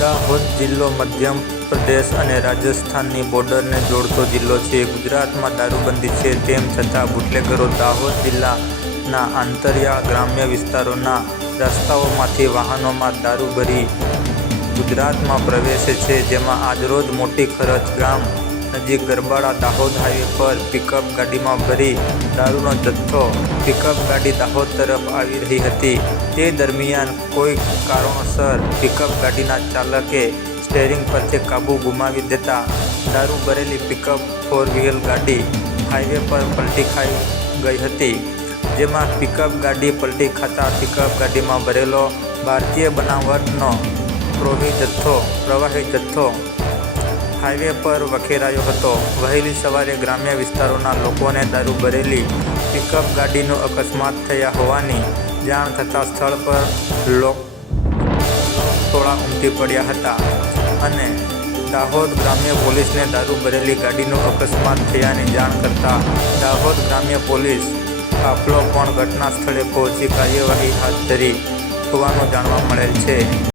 દાહોદ જિલ્લો મધ્ય પ્રદેશ અને રાજસ્થાનની બોર્ડરને જોડતો જિલ્લો છે. ગુજરાતમાં દારૂબંધી છે, તેમ છતાં બુટલેગરો દાહોદ જિલ્લાના આંતરિયાળ ગ્રામ્ય વિસ્તારોના રસ્તાઓમાંથી વાહનોમાં દારૂ ભરી ગુજરાતમાં પ્રવેશે છે. જેમાં આજરોજ મોટી ખરચ ગામ નજીક ગરબાડા દાહોદ હાઈવે પર પિકઅપ ગાડીમાં ભરી દારૂનો જથ્થો પિકઅપ ગાડી દાહોદ તરફ આવી રહી હતી. તે દરમિયાન કોઈ કારણોસર પિકઅપ ગાડીના ચાલકે સ્ટીયરિંગ પરથી કાબુ ગુમાવી દેતા દારૂ ભરેલી પિકઅપ ફોર વ્હીલ ગાડી હાઈવે પર પલટી ખાઈ ગઈ હતી. જેમાં પિકઅપ ગાડી પલટી ખાતા પિકઅપ ગાડીમાં ભરેલો ભારતીય બનાવટનો પ્રવાહી જથ્થો હાઈવે પર વખેરાયો હતો. વહેલી સવારે ગ્રામ્ય વિસ્તારોના લોકોને દારૂ ભરેલી પિકઅપ ગાડીનો અકસ્માત થયા હોવાની જાણ થતાં સ્થળ પર ટોળા ઉમટી પડ્યા હતા અને દાહોદ ગ્રામ્ય પોલીસને દારૂ ભરેલી ગાડીનો અકસ્માત થયાની જાણ કરતા દાહોદ ગ્રામ્ય પોલીસ કાફલો પણ ઘટના સ્થળે પહોંચી કાર્યવાહી હાથ ધરી હોવાનું જાણવા મળેલ છે.